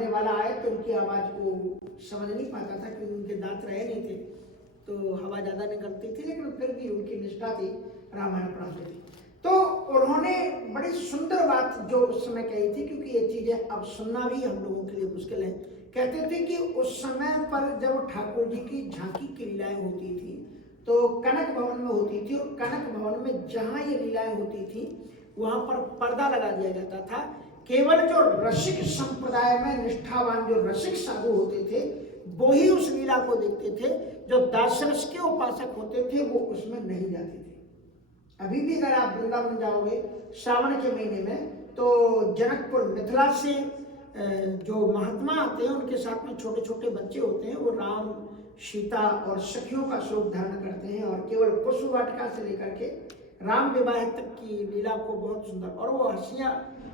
पढ़ने वाला आए तो उनकी आवाज को समझ नहीं पाता था क्योंकि उनके दांत रहे नहीं थे, तो हवा ज्यादा निकलती थी, लेकिन फिर भी उनकी निष्ठा थी, रामायण पढ़ाते थे। तो उन्होंने बड़ी सुंदर बात जो उस समय कही थी, क्योंकि ये चीजें अब सुनना भी हम लोगों के लिए मुश्किल है। कहते थे कि उस समय पर जब ठाकुर जी की झांकी की लीलाएं होती थी तो कनक भवन में होती थी, और कनक भवन में जहां ये लीलाएं होती थी वहां पर पर्दा लगा दिया जाता था। केवल जो रसिक संप्रदाय में निष्ठावान जो रसिक साधु होते थे वो ही उस लीला को देखते थे, जो दासरस के उपासक होते थे वो उसमें नहीं जाते थे। अभी भी अगर आप वृंदावन जाओगे श्रावण के महीने में तो जनकपुर मिथिला से जो महात्मा आते हैं उनके साथ में छोटे छोटे बच्चे होते हैं, वो राम सीता और सखियों का स्वरूप धारण करते हैं और केवल पुष्प वाटिका से लेकर के राम विवाह तक की लीला को बहुत सुंदर, और वो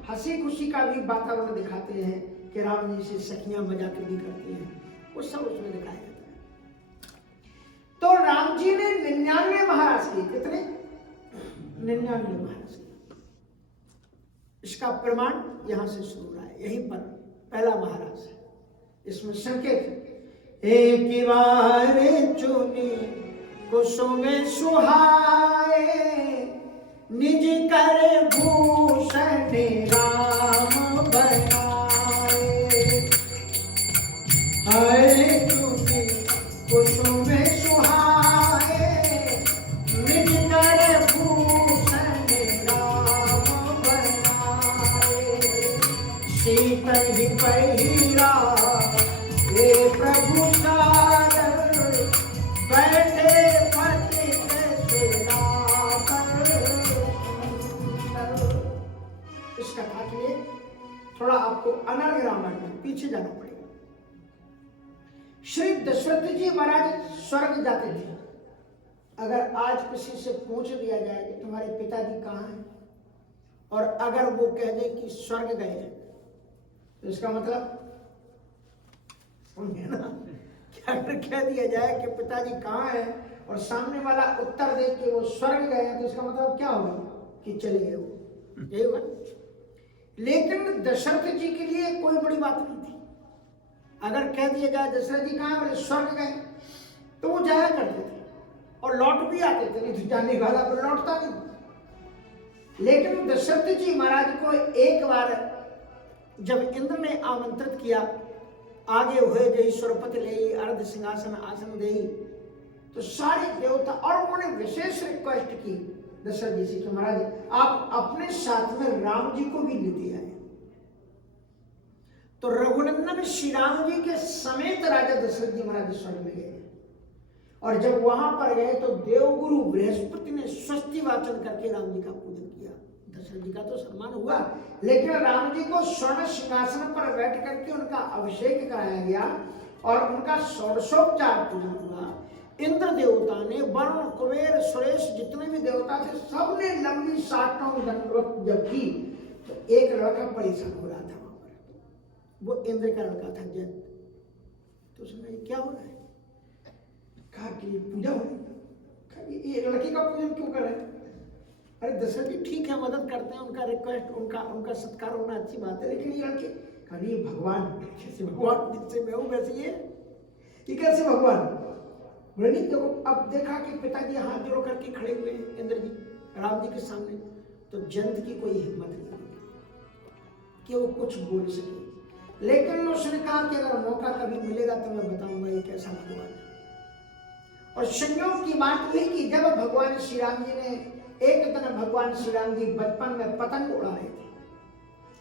हंसी खुशी का भी वातावरण दिखाते हैं कि राम जी से सखियां मजाक भी करती हैं, वो सब उसमें दिखाया जाता है। तो राम जी ने 99 महाराज किए, कितने? 99 महाराज किए। इसका प्रमाण यहां से शुरू हो रहा है, यहीं पर पहला महाराज है। इसमें संकेत, एक बार चुनी कुसुम सुहाए, निज कर भूषण राम बनाए। हरे चुनी कुसुम सुहाए, निज कर भूषण राम बनाए। शीतल ही पहिरा हे प्रभु सादर, बैठे पथिक शिला पर। इस कथा के लिए थोड़ा आपको अनर्घ रामायण में पीछे जाना पड़ेगा। श्री दशरथ जी महाराज स्वर्ग जाते थे। अगर आज किसी से पूछ दिया जाए कि तुम्हारे पिताजी कहाँ हैं, और अगर वो कह दे कि स्वर्ग गए हैं, तो इसका मतलब समझे ना, क्या अगर कह दिया जाए कि पिताजी कहाँ हैं और सामने वाला उत्तर दे कि वो स्वर्ग गए हैं, तो इसका मतलब क्या होगा कि चले गए वो, यही होगा। लेकिन दशरथ जी के लिए कोई बड़ी बात नहीं थी। अगर कह दिया जाए दशरथ जी कहाँ, बोले स्वर्ग गए, तो वो जाया करते थे और लौट भी आते थे, नहीं तो जाने वाला तो लौटता नहीं। लेकिन दशरथ जी महाराज को एक बार जब इंद्र ने आमंत्रित किया, आगे हुए जय स्वरपति ले अर्ध सिंहासन आसन दे, तो सारे देवता, और उन्होंने विशेष रिक्वेस्ट की दशरथ जी से कि महाराज आप अपने साथ में राम जी को भी लेते आए। तो रघुनंदन श्री राम जी के समेत राजा दशरथ जी महाराज स्वर्ग में गए, और जब वहां पर गए तो देवगुरु बृहस्पति ने स्वस्ति वाचन करके राम जी का पूजन किया। दशरथ जी का तो सम्मान हुआ, लेकिन राम जी को स्वर्ण सिंहासन पर बैठ करके उनका अभिषेक कराया गया और उनका षोडशोपचार पूजन हुआ। इंद्र देवता ने, वरुण कुबेर सुरेश जितने भी देवता थे सबने लंबी साठों दंडवत जब की, तो एक लड़का परेशान हो रहा था वहां पर, वो इंद्र का लड़का था जयंत। तो उसने क्या हो रहा है, कहा कि पूजा हो रही, ये लड़की का पूजन क्यों कर रहे हैं? अरे दशरथ जी ठीक है, मदद करते हैं, उनका रिक्वेस्ट, उनका सत्कार होना अच्छी बात है, लेकिन ये लड़के कहीं भगवान, कैसे भगवान जिससे मैं हूं वैसे ये कैसे भगवान? बोले नहीं, देखो अब देखा कि पिताजी हाथ जोड़ करके खड़े हुए हैं इंद्र जी राम जी के सामने, तो जयंत की कोई हिम्मत नहीं हुई कि वो कुछ बोल सके। लेकिन उसने कहा कि अगर मौका कभी मिलेगा तो मैं बताऊंगा ये कैसा भगवान है। और संयोग की बात हुई कि जब भगवान श्री राम जी ने, एक दिन भगवान श्री राम जी बचपन में पतंग उड़ा रहे थे,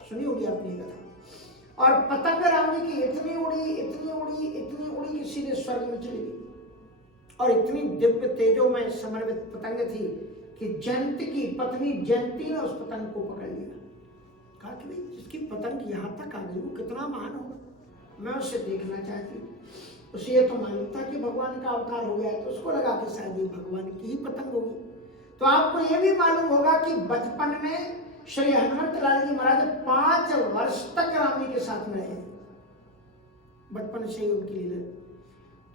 सुनी होगी आपने कथा, और पतंग राम जी की इतनी उड़ी कि सीधे स्वर्ग में चली गई, और इतनी दिव्य तेजोमय समन्वित पतंग थी कि जयंत की पत्नी जयंती ने उस पतंग को पकड़ लिया। कहा कि भाई जिसकी पतंग यहाँ तक आ गई वो कितना महान होगा, मैं उसे देखना चाहती हूँ। उसे ये तो मालूम था कि भगवान का अवतार हो गया है, तो उसको लगा कि शायद ये भगवान की ही पतंग होगी। तो आपको ये भी मालूम होगा कि बचपन में श्री हनुमत लाल जी महाराज 5 वर्ष तक राम जी के साथ में रहे, बचपन से ही उनकी लीला।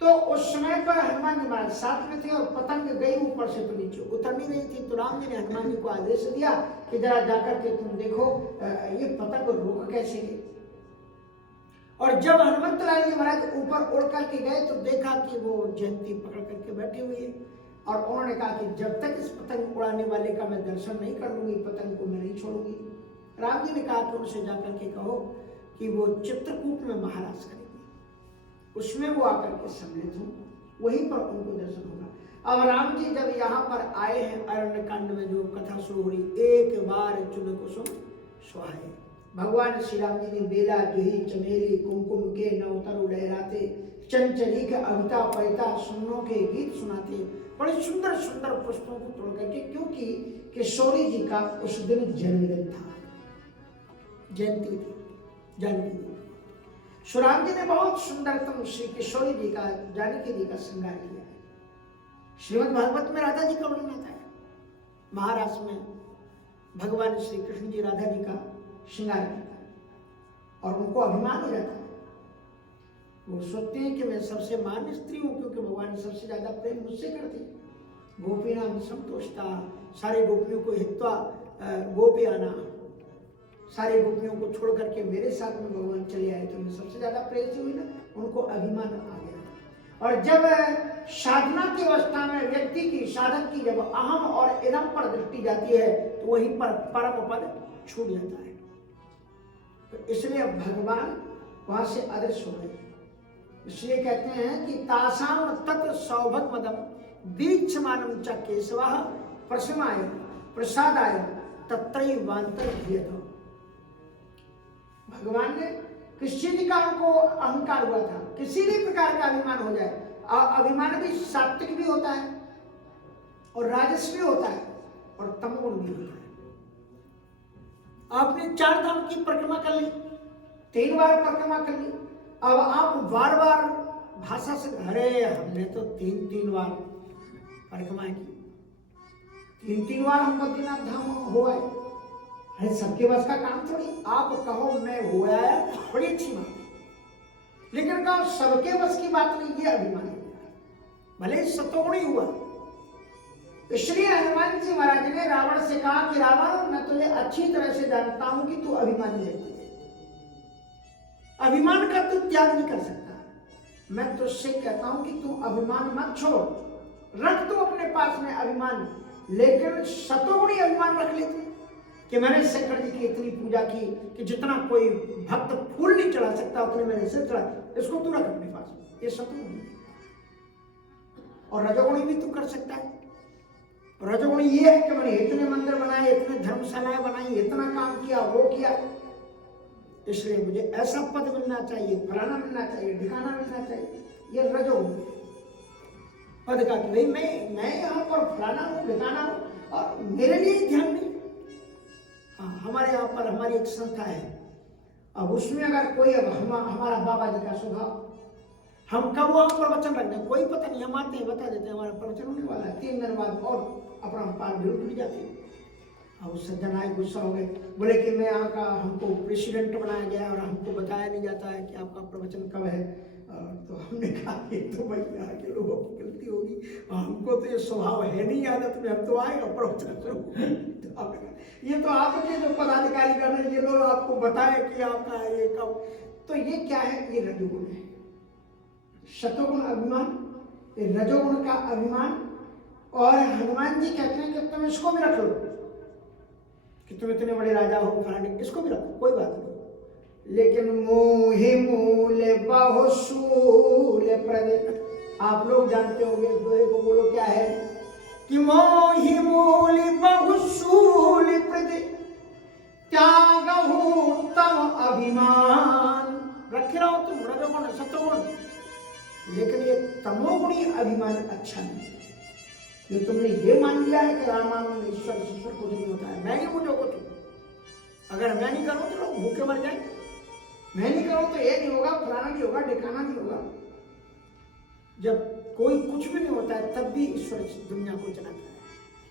तो उस समय पर हनुमान जी महाराज साथ में थे और पतंग गई ऊपर से तो नीचे उतर नहीं रही थी, तो राम जी ने हनुमान जी को आदेश दिया कि जरा जाकर के तुम देखो ये पतंग रोक कैसे गई। और जब हनुमंत लाल जी महाराज ऊपर उड़ करके गए तो देखा कि वो जयंती पकड़ करके बैठी हुई है। और उन्होंने कहा कि जब तक इस पतंग उड़ाने वाले का मैं दर्शन नहीं कर लूंगी, पतंग को मैं नहीं छोड़ूंगी। राम जी ने कहा कि उनसे जाकर के कहो कि वो चित्रकूट में महाराज करेंगे, उसमें वो आकर के सम्मिलित हों, वहीं पर उनको दर्शन होगा। अब राम जी जब यहाँ पर आए हैं, अरण्य कांड में जो कथा शुरू हो रही, एक बार चुन कुसुम सुहाए, भगवान श्री राम जी ने बेला जुही चमेली कुमकुम के नवतरु लहराते, चंचली के अभिता पैता सुन्नों के गीत सुनाते, बड़े सुंदर सुंदर पुष्पों को तोड़ करके, क्योंकि किशोरी जी का उस दिन जन्मदिन था, जयंती थी, जानकी जी। श्री राम जी ने बहुत सुंदरतम श्री किशोरी जी का, जानकी जी का श्रृंगार किया है। श्रीमद् भागवत में राधा जी का वर्णन आता है, महाराष्ट्र में भगवान श्री कृष्ण जी राधा जी का श्रृंगार करता है और उनको अभिमान हो जाता है। वो सोचते हैं कि मैं सबसे मान्य स्त्री हूँ, क्योंकि भगवान सबसे ज्यादा प्रेम मुझसे करते हैं। गोपी नाम संतोषता, सारे गोपियों को हित्वा गोपी आना, सारी गोपियों को छोड़ करके मेरे साथ में भगवान चले आए तो मैं सबसे ज्यादा प्रेम हुई ना, उनको अभिमान आ गया। और जब साधना की अवस्था में व्यक्ति की, साधक की जब अहम और इदम पर दृष्टि जाती है तो वहीं पर परम पद छूट जाता है। तो इसलिए भगवान वहां से अदृश्य हो गए। इसलिए कहते हैं कि तासाम तत् सौभग मदम बीक्षमानम च केशवः प्रसमाय प्रसादाय तत्रैवांतर धियत। भगवान ने किसी भी कारण को अहंकार हुआ था, किसी भी प्रकार का अभिमान हो जाए, अभिमान भी सात्विक भी होता है और राजस भी होता है और तमोगुण भी होता है। आपने 4 धाम की परिक्रमा कर ली, 3 बार परिक्रमा कर ली, अब आप बार बार भाषा से, अरे हमने तो 3 बार परिक्रमा की, 3 बार हम बद्रीनाथ धाम हो आए। अरे सबके बस का काम थोड़ी, आप कहो मैं हो आया, बड़ी अच्छी बात है, लेकिन कहो सबके बस की बात नहीं, ये अभिमान है, भले सतोगुणी हुआ। इसलिए हनुमान जी महाराज ने रावण से कहा कि रावण, मैं तुझे अच्छी तरह से जानता हूं कि तू अभिमानी व्यक्ति है, अभिमान का तू त्याग नहीं कर सकता। मैं तुझसे कहता हूं कि तू अभिमान मत छोड़, रख तू अपने पास में अभिमान, लेकिन सतोगुणी अभिमान रख लेते कि मैंने शंकर जी की इतनी पूजा की कि जितना कोई भक्त फूल नहीं चढ़ा सकता उतने मैंने सिर चढ़ा, इसको तू रख अपने पास में, ये सतोगुणी। और रजोगुणी भी तू कर सकता है। रजोगुणी ये है कि मैंने इतने मंदिर बनाए, इतने धर्मशालाएं बनाई, इतना काम किया, वो किया, इसलिए मुझे ऐसा पद मिलना चाहिए, फलाना मिलना चाहिए, ठिकाना मिलना चाहिए, ये रजोगुणी पद का कि भाई मैं यहाँ पर फलाना हूँ, ठिकाना हूँ और मेरे लिए ध्यान नहीं। हाँ, हमारे यहाँ पर हमारी एक संस्था है, अब उसमें अगर कोई, अब हमारा बाबा जी का स्वभाव, हम कब वहां प्रवचन रख दें कोई पता नहीं, हम आते हैं बता देते हैं हमारा प्रवचन होने वाला है, 3 दिन बाद और अपना पार भी उठ जाते हैं। और सज्जन आए, गुस्सा हो गए, बोले कि मैं यहाँ का, हमको प्रेसिडेंट बनाया गया और हमको बताया नहीं जाता है कि आपका प्रवचन कब है। तो हमने कहा ये तो भाई यहाँ के लोगों की गलती होगी, हमको तो ये स्वभाव है नहीं आदत में, हम तो आएगा प्रवचन ये तो आपके जो पदाधिकारी का ना, ये लोग आपको बताए कि आपका ये कब, तो ये क्या है, ये रजोगुण है। शतोगुण अभिमान, रजोगुण का अभिमान। और हनुमान जी कहते हैं कि तुम इसको भी रख लो कि तुम इतने बड़े राजा हो, फलाने, इसको भी रखो, कोई बात नहीं, लेकिन मोहि मूल बहुशूल प्रद, आप लोग जानते होंगे दोहे को, बोलो क्या है कि मोहि मूल बहुशूल प्रद त्यागहु तम अभिमान। रखे रहो तुम रजोगुण सतोगुण, लेकिन ये तमोगुणी अभिमान अच्छा नहीं। जो तुमने ये मान लिया है कि रामानंद ईश्वर को नहीं होता है, मैं नहीं हूं जो कुछ, अगर मैं नहीं करूं तो लोग भूखे मर जाए, मैं नहीं करूं तो ये नहीं होगा, फलाना नहीं होगा, ठिकाना नहीं होगा। जब कोई कुछ भी नहीं होता है तब भी ईश्वर दुनिया को चलाता है।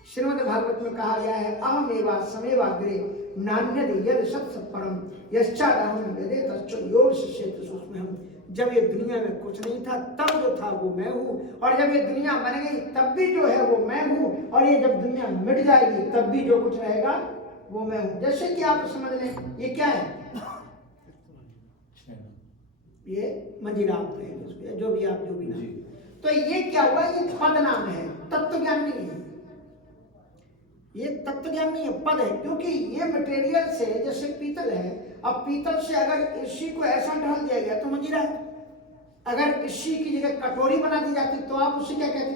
श्रीमद् भागवत में कहा गया है, अहमेवा समेवाग्रे नान्यदि यद सत्स परम यश्चादहं वेदे तच्च योग शिष्येत सूक्ष्महम्। जब ये दुनिया में कुछ नहीं था तब जो था वो मैं हूँ, और जब ये दुनिया बन गई तब भी जो है वो मैं हूँ, और ये जब दुनिया मिट जाएगी तब भी जो कुछ रहेगा वो मैं हूँ। जैसे कि आप समझ लें, ये क्या है, ये मंजीरा आप कहेंगे उसको, जो भी आप जो भी नाम। तो ये क्या हुआ, ये पद नाम है, तत्व ज्ञान नहीं है, ये तत्व ज्ञान नहीं है, पद है। क्योंकि ये मटेरियल से, जैसे पीतल है, अब पीतल से अगर इसी को ऐसा ढाल दिया गया तो मंजीरा है। अगर इसी की जगह कटोरी बना दी जाती तो आप उसे क्या कहते,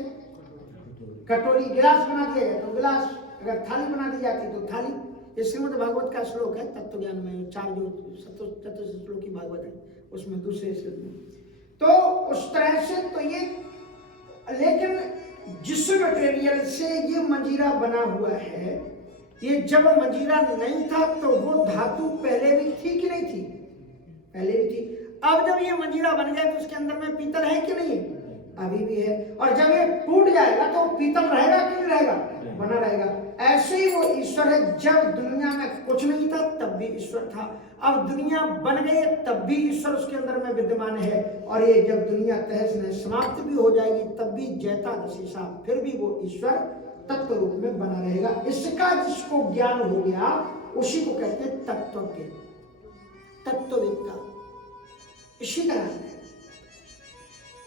कटोरी। गिलास बना दिया जाए तो गिलास, अगर थाली बना दी जाती तो थाली। ये श्रीमद् भागवत का श्लोक है तत्व ज्ञान में, 4 जो चतुर्थ श्लोक की भागवत है उसमें दूसरे श्लोक में। तो उस तरह से तो ये, लेकिन जिस मटेरियल से ये मंजीरा बना हुआ है, ये जब मंजीरा नहीं था तो वो धातु पहले भी थी कि नहीं थी, पहले भी थी। अब जब ये मंजीरा बन गया तो उसके अंदर में पीतल है कि नहीं, अभी भी है। और जब ये टूट जाएगा तो पीतल रहेगा कि नहीं रहेगा, बना रहेगा। ऐसे ही वो ईश्वर है, जब दुनिया में कुछ नहीं था तब भी ईश्वर था, अब दुनिया बन गई है तब भी ईश्वर उसके अंदर में विद्यमान है। और ये जब दुनिया तहस नहस समाप्त भी हो जाएगी तब भी जैता दशा, फिर भी वो ईश्वर तत्व रूप में बना रहेगा। इसका जिसको ज्ञान हो गया उसी को कहते हैं तत्वज्ञ, तत्ववेत्ता, इसी का नाम है।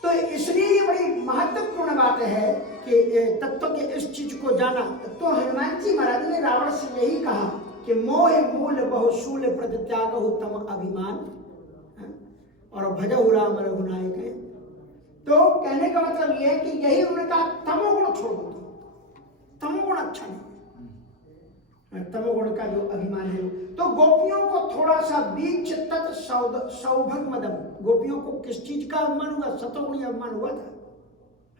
तो इसलिए ये बड़ी महत्वपूर्ण बात है कि तत्व के इस चीज को जाना। तो हनुमान जी महाराज ने रावण से यही कहा कि मोह मूल बहुशूल प्रत्यागहु तम अभिमान और भजहु राम रघुनायक है। तो कहने का मतलब यह है कि यही उन्होंने कहा, तमोगुण छोड़ दो, तमोगुण अच्छा नहीं, तमोगुण का जो अभिमान है। तो गोपियों को थोड़ा सा बीच तत् सौभग मदम, गोपियों को किस चीज का अभिमान हुआ, सतोगुणी अभिमान हुआ था,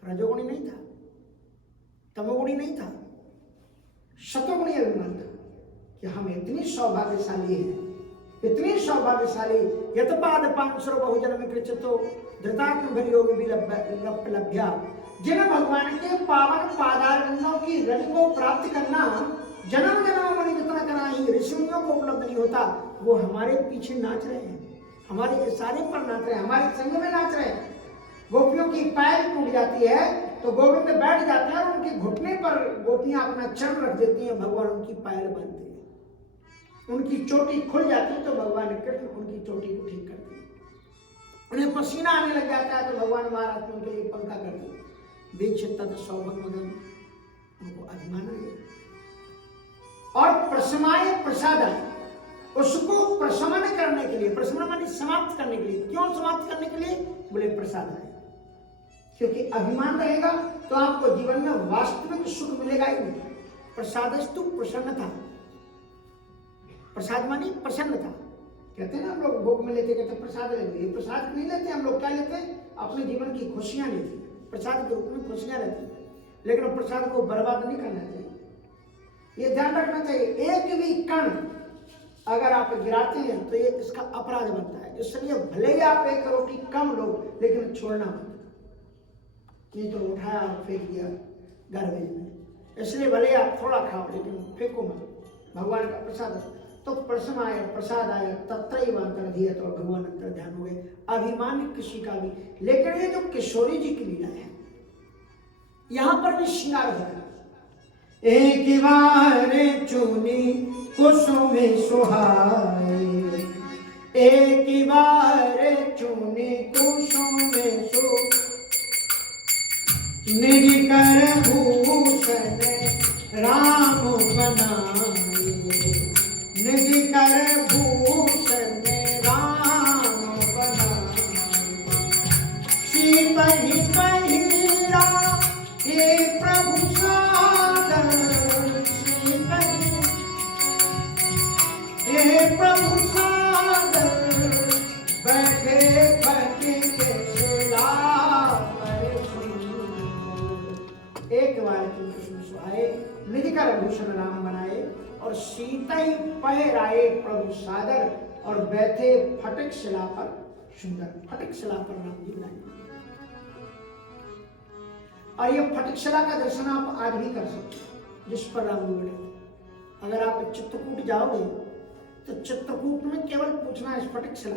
रजोगुणी नहीं था, तमोगुणी नहीं था, सतोगुणी अभिमान था कि हम इतनी सौभाग्यशाली हैं, इतनी सौभाग्यशाली। यतपाद पांसुर बहुजन्म कृचितो धृतात्म भरियोग लभ्या, जिन भगवान के पावन पादारविंदों की रज को प्राप्त करना जन्म जन्म में जितना कराई ऋषियों को उपलब्ध नहीं होता, वो हमारे पीछे नाच रहे हैं, हमारे इशारे पर नाच रहे हैं, हमारे संग में नाच रहे हैं। गोपियों की पैर टूट जाती है तो गोविंद बैठ जाते हैं और उनके घुटने पर गोपियां अपना चरण रख देती हैं, भगवान उनकी पैर बांधते हैं। उनकी चोटी खुल जाती है तो भगवान कृष्ण उनकी चोटी को ठीक करते हैं। उन्हें पसीना आने लग जाता है तो भगवान महाराज उनके लिए पंखा करते हैं। बीच तत् सौभग मदन, उनको अभिमान है। और प्रशमाय प्रसाद, उसको प्रशमन करने के लिए, प्रशमन माने समाप्त करने के लिए। क्यों समाप्त करने के लिए, बोले प्रसाद है, क्योंकि अभिमान रहेगा तो आपको जीवन में वास्तविक सुख मिलेगा ही नहीं। प्रसादस्तु प्रसन्नता, प्रसाद मानी प्रसन्नता। कहते हैं ना हम लोग भोग में लेते, कहते हैं प्रसाद ले लो, ये प्रसाद नहीं लेते हम लोग, क्या लेते हैं, अपने जीवन की खुशियां लेते हैं, प्रसाद के रूप में खुशियां रहती है। लेकिन प्रसाद को बर्बाद नहीं करना चाहिए, ये ध्यान रखना चाहिए। एक भी कण अगर आप गिराते हैं तो ये इसका अपराध बनता है। इसलिए भले ही आप एक रोटी कम लो लेकिन छोड़ना मत, नहीं तो उठाया और फेंक दिया गार्बेज में। इसलिए भले आप थोड़ा खाओ लेकिन फेंको मत, भगवान का प्रसाद। तो प्रसमाय प्रसाद आया तत्रैव अंतर्धीयत, तो भगवान अंतर ध्यान हो गए, अभिमान किसी का भी। लेकिन ये जो किशोरी जी की लीला है, यहां पर भी श्रृंगार हो रहा है। एक बार चुनी कुसुम सुहाए, एक बार चुनी कुसुम सुहाए, निज कर भूषण राम बनाए, निज कर भूषण राम बनाए, सीता ही पहिरा हे प्रभु सादर, सीता हे प्रभु सादर, बैठे फटी के शिला पर एक बार कुसुम सुहाए, निज कर भूषण राम बनाए, और सीता ही पहराए प्रभु सादर, और बैठे फटक शिला पर, सुंदर फटक शिला पर राम जी बनाए। और ये फटक शिला का दर्शन आप आज भी कर सकते हैं जिस पर राम जी बने। अगर आप चित्रकूट जाओगे तो चित्रकूट में केवल पूछना है फटक शिला,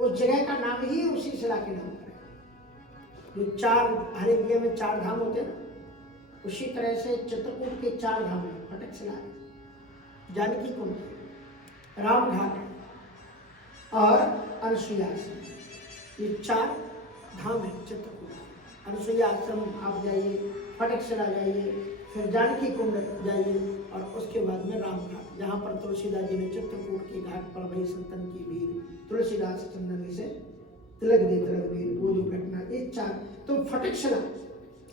उस जगह का नाम ही उसी शिला के नाम पर है। जो 4 हर इंडिया में 4 धाम होते हैं ना, उसी तरह से चित्रकूट के 4 धाम है। फटक शिला है, जानकी कुंड, राम घाट, और अनसुईया आश्रम, ये 4 धाम है चित्रकूट। अनसुईया आश्रम आप जाइए, फटकशिला जाइए, फिर जानकी कुंड जाइए और उसके बाद में रामघाट, जहाँ पर तुलसीदास जी ने चित्रकूट के घाट पर वही संतन की भीड़ तुलसीदास चंदन से तिलक दे तिलक वीर, वो जो घटना, ये 4। तो फटकशिला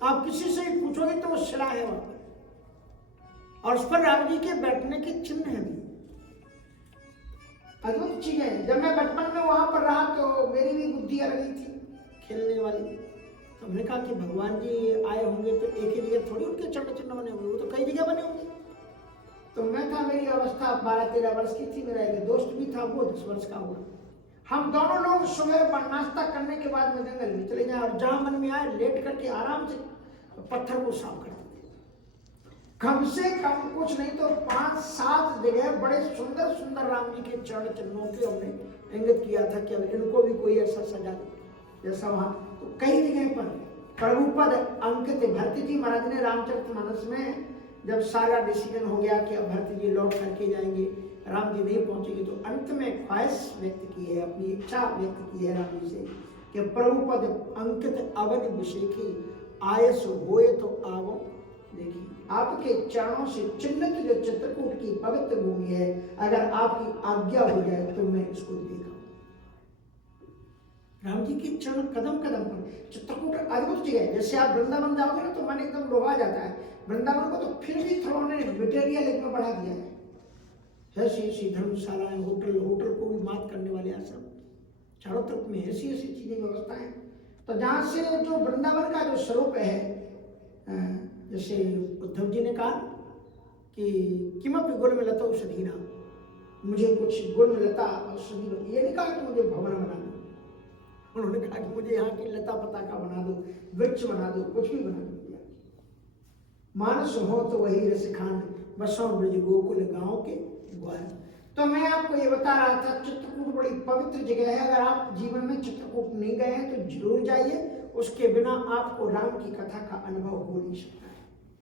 आप किसी से भी पूछोगे तो वो शिला है वहां पर, और उस पर राम जी के बैठने के चिन्ह है भी। अद्भुत चीज है। जब मैं बचपन में वहां पर रहा तो मेरी भी बुद्धि आ गई थी खेलने वाली, तो हमने कहा कि भगवान जी आए होंगे तो एक ही जगह थोड़ी उनके चरण चिन्ह बने होंगे, वो तो कई जगह बने होंगे। तो मैं था, मेरी अवस्था 12-13 वर्ष की थी, मेरा एक दोस्त भी था, वो 10 वर्ष का हुआ। हम दोनों लोग सुबह नाश्ता करने के बाद में जंगल में चले जाए और जहां मन में आए लेट करके आराम से पत्थर को साफ करते थे। कम से कम कुछ नहीं तो 5-7 जगह बड़े सुंदर सुंदर राम जी के चरण चिन्हों के हमने इंगित किया था कि अब इनको भी कोई ऐसा सजा दे जैसा वहां। तो कई जगह पर प्रभुपद अंकित, भरत जी महाराज ने रामचरितमानस में जब सारा डिसीजन हो गया कि अब भरत जी लौट करके जाएंगे, राम जी नहीं पहुंचेंगे, तो अंत में ख्वाहिश व्यक्त की है, अपनी इच्छा व्यक्त की है राम जी से कि प्रभुपद अंकित अवध विषेखी आयस होए तो आवो देखिए। आपके चरणों से चिन्हित जो चित्रकूट की पवित्र भूमि है, अगर आपकी आज्ञा हो जाए तो मैं इसको देखा। राम जी के चरण कदम कदम पर। चित्रकूट अद्भुत जगह है। जैसे आप वृंदावन जाओगे ना तो मन एकदम लोभा जाता है। वृंदावन को तो फिर भी थोड़ा उन्होंने मटेरियल एक में बढ़ा दिया है। ऐसी ऐसी धर्मशालाएं, होटल को भी मात करने वाले आश्रम, चारों तरफ में ऐसी ऐसी चीजें व्यवस्थाएं। तो जहां से जो वृंदावन का जो स्वरूप है, जैसे उद्धव जी ने कहा कि किमपि गुण में लता औषधि ना, मुझे कुछ गुण में लता औषधि, ये नहीं कहा कि मुझे भवन बना दो, उन्होंने कहा कि मुझे यहाँ की लता पताका बना दो, वृक्ष बना दो, कुछ भी बना दो। मानस हो तो वही रसखान, बसों ब्रज गोकुल गांव के ग्वाल। तो मैं आपको ये बता रहा था चित्रकूट बड़ी पवित्र जगह है। अगर आप जीवन में चित्रकूट नहीं गए हैं तो जरूर जाइए, उसके बिना आपको राम की कथा का अनुभव हो नहीं सकता।